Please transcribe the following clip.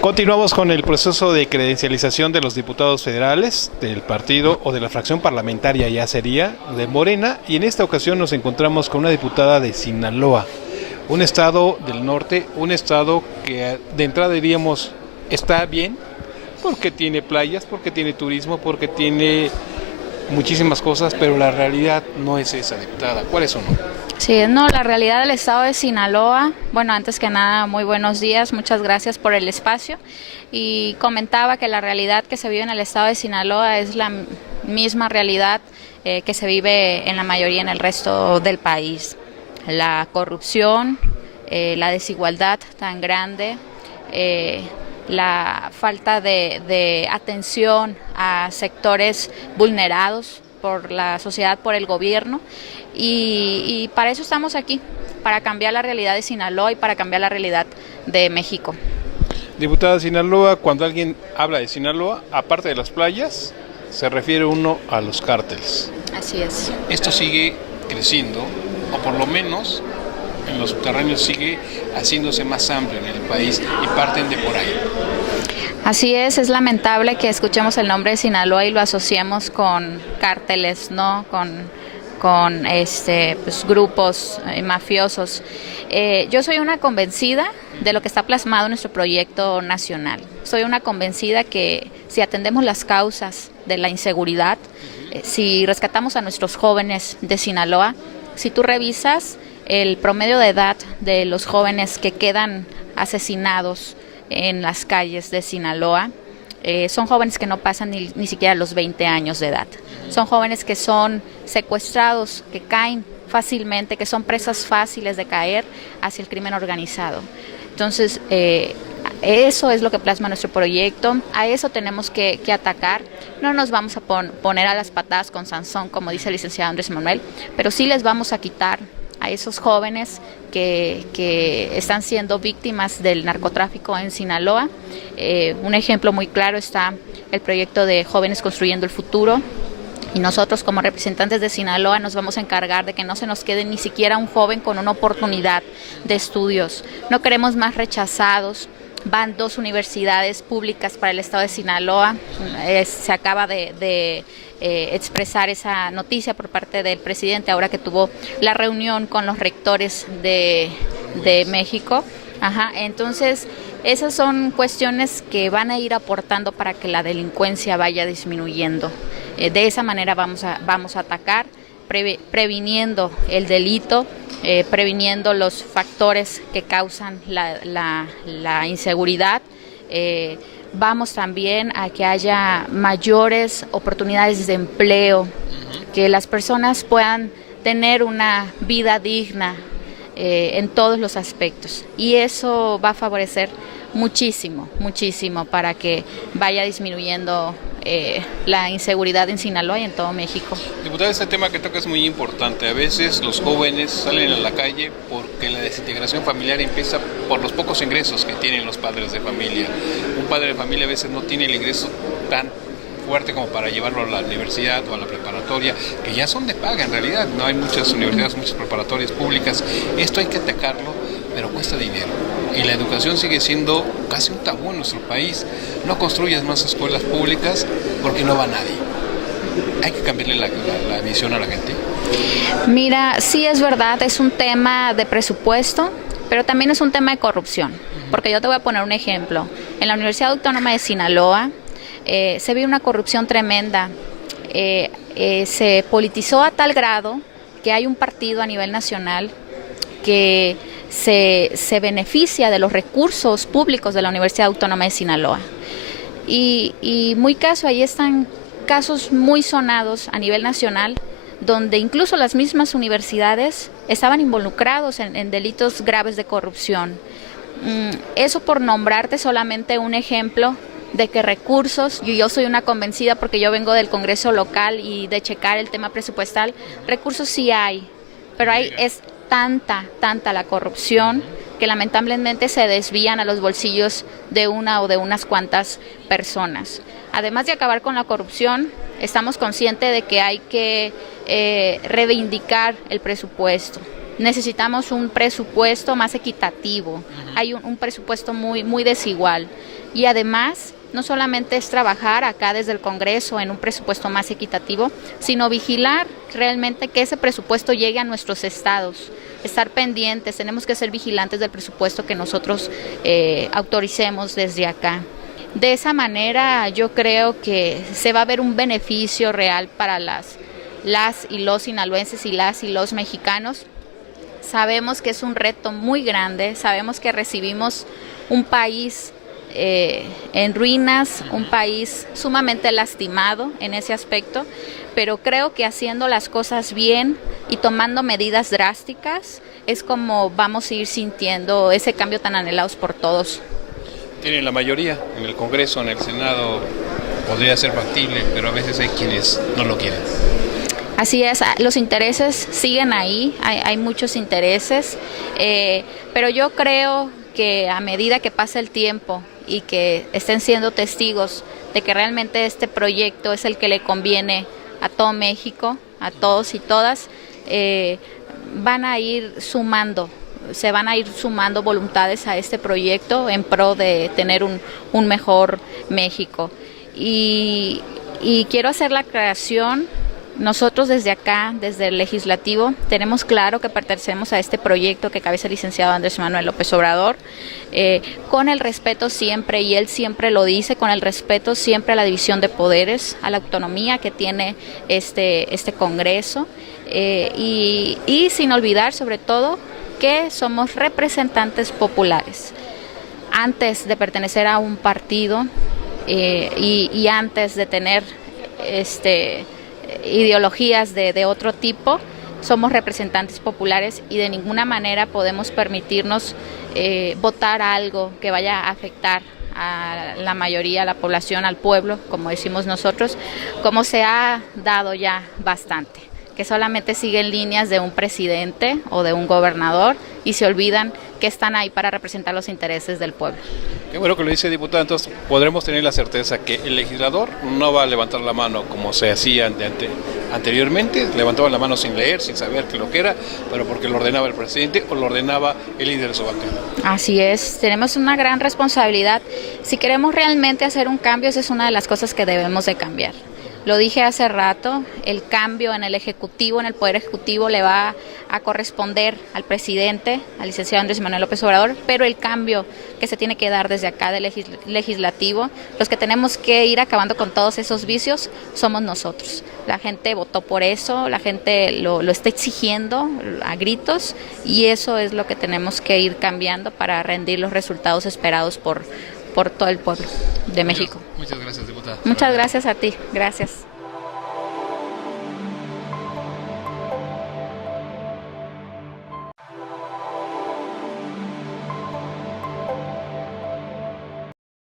Continuamos con el proceso de credencialización de los diputados federales del partido o de la fracción parlamentaria, ya sería, de Morena, y en esta ocasión nos encontramos con una diputada de Sinaloa, un estado del norte, un estado que de entrada diríamos está bien, porque tiene playas, porque tiene turismo, porque tiene muchísimas cosas, pero la realidad no es esa, diputada. ¿Cuáles son? Sí, no, la realidad del estado de Sinaloa, bueno, antes que nada, muy buenos días, muchas gracias por el espacio, y comentaba que la realidad que se vive en el estado de Sinaloa es la misma realidad que se vive en la mayoría en el resto del país. La corrupción, la desigualdad tan grande, la falta de atención a sectores vulnerados por la sociedad, por el gobierno, y para eso estamos aquí, para cambiar la realidad de Sinaloa y para cambiar la realidad de México. Diputada, Sinaloa, cuando alguien habla de Sinaloa, aparte de las playas, se refiere uno a los cárteles. Así es. Esto sigue creciendo, o por lo menos en los subterráneos sigue haciéndose más amplio en el país y parten de por ahí. Así es lamentable que escuchemos el nombre de Sinaloa y lo asociemos con cárteles, ¿no? Con pues, grupos mafiosos. Yo soy una convencida de lo que está plasmado en nuestro proyecto nacional. Soy una convencida que si atendemos las causas de la inseguridad, si rescatamos a nuestros jóvenes de Sinaloa, si tú revisas el promedio de edad de los jóvenes que quedan asesinados en las calles de Sinaloa, son jóvenes que no pasan ni siquiera los 20 años de edad. Son jóvenes que son secuestrados, que caen fácilmente, que son presas fáciles de caer hacia el crimen organizado. Entonces, eso es lo que plasma nuestro proyecto, a eso tenemos que atacar. No nos vamos a poner a las patadas con Sansón, como dice el licenciado Andrés Manuel, pero sí les vamos a quitar a esos jóvenes que están siendo víctimas del narcotráfico en Sinaloa. Un ejemplo muy claro está el proyecto de Jóvenes Construyendo el Futuro, y nosotros como representantes de Sinaloa nos vamos a encargar de que no se nos quede ni siquiera un joven con una oportunidad de estudios. No queremos más rechazados. Van 2 universidades públicas para el estado de Sinaloa. Se acaba de expresar esa noticia por parte del presidente ahora que tuvo la reunión con los rectores de México. Entonces, esas son cuestiones que van a ir aportando para que la delincuencia vaya disminuyendo. De esa manera vamos a atacar, previniendo el delito, previniendo los factores que causan la inseguridad. Vamos también a que haya mayores oportunidades de empleo, que las personas puedan tener una vida digna en todos los aspectos, y eso va a favorecer muchísimo para que vaya disminuyendo la inseguridad en Sinaloa y en todo México. Diputada, este tema que toca es muy importante. A veces los jóvenes salen a la calle porque la desintegración familiar empieza por los pocos ingresos que tienen los padres de familia. Un padre de familia a veces no tiene el ingreso tan fuerte como para llevarlo a la universidad o a la preparatoria, que ya son de paga en realidad. No hay muchas universidades, muchas preparatorias públicas. Esto hay que atacarlo, pero cuesta dinero. Y la educación sigue siendo casi un tabú en nuestro país. No construyas más escuelas públicas porque no va nadie. Hay que cambiarle la visión a la gente. Mira, sí es verdad, es un tema de presupuesto, pero también es un tema de corrupción. Porque yo te voy a poner un ejemplo. En la Universidad Autónoma de Sinaloa se ve una corrupción tremenda. Se politizó a tal grado que hay un partido a nivel nacional que se beneficia de los recursos públicos de la Universidad Autónoma de Sinaloa. Y ahí están casos muy sonados a nivel nacional, donde incluso las mismas universidades estaban involucrados en delitos graves de corrupción. Eso por nombrarte solamente un ejemplo de que recursos, yo soy una convencida porque yo vengo del Congreso local y de checar el tema presupuestal, recursos sí hay, pero es tanta la corrupción que lamentablemente se desvían a los bolsillos de una o de unas cuantas personas. Además de acabar con la corrupción, estamos conscientes de que hay que reivindicar el presupuesto. necesitamos un presupuesto más equitativo. Hay un presupuesto muy desigual, y además no solamente es trabajar acá desde el Congreso en un presupuesto más equitativo, sino vigilar realmente que ese presupuesto llegue a nuestros estados, estar pendientes, tenemos que ser vigilantes del presupuesto que nosotros autoricemos desde acá. De esa manera yo creo que se va a ver un beneficio real para las y los sinaloenses y los mexicanos. Sabemos que es un reto muy grande, sabemos que recibimos un país en ruinas, un país sumamente lastimado en ese aspecto, pero creo que haciendo las cosas bien y tomando medidas drásticas es como vamos a ir sintiendo ese cambio tan anhelados por todos. Tienen la mayoría en el Congreso, en el Senado, podría ser factible, pero a veces hay quienes no lo quieren. Así es, los intereses siguen ahí, hay muchos intereses, pero yo creo que a medida que pasa el tiempo y que estén siendo testigos de que realmente este proyecto es el que le conviene a todo México, a todos y todas, van a ir sumando, se van a ir sumando voluntades a este proyecto en pro de tener un mejor México. Y quiero hacer la aclaración. Nosotros desde acá, desde el Legislativo, tenemos claro que pertenecemos a este proyecto que cabeza el licenciado Andrés Manuel López Obrador, con el respeto siempre, y él siempre lo dice, con el respeto siempre a la división de poderes, a la autonomía que tiene este Congreso, y sin olvidar sobre todo que somos representantes populares. Antes de pertenecer a un partido y antes de tener ideologías de otro tipo, somos representantes populares y de ninguna manera podemos permitirnos votar algo que vaya a afectar a la mayoría, a la población, al pueblo, como decimos nosotros, como se ha dado ya bastante, que solamente siguen líneas de un presidente o de un gobernador y se olvidan que están ahí para representar los intereses del pueblo. Qué bueno que lo dice, diputada. Entonces podremos tener la certeza que el legislador no va a levantar la mano como se hacía anteriormente, levantaba la mano sin leer, sin saber qué lo que era, pero porque lo ordenaba el presidente o lo ordenaba el líder de su bancada. Así es, tenemos una gran responsabilidad. Si queremos realmente hacer un cambio, esa es una de las cosas que debemos de cambiar. Lo dije hace rato, el cambio en el Ejecutivo, en el Poder Ejecutivo, le va a corresponder al presidente, al licenciado Andrés Manuel López Obrador, pero el cambio que se tiene que dar desde acá del Legislativo, los que tenemos que ir acabando con todos esos vicios, somos nosotros. La gente votó por eso, la gente lo está exigiendo a gritos, y eso es lo que tenemos que ir cambiando para rendir los resultados esperados por todo el pueblo de México. Muchas gracias, diputada. Muchas gracias a ti, gracias.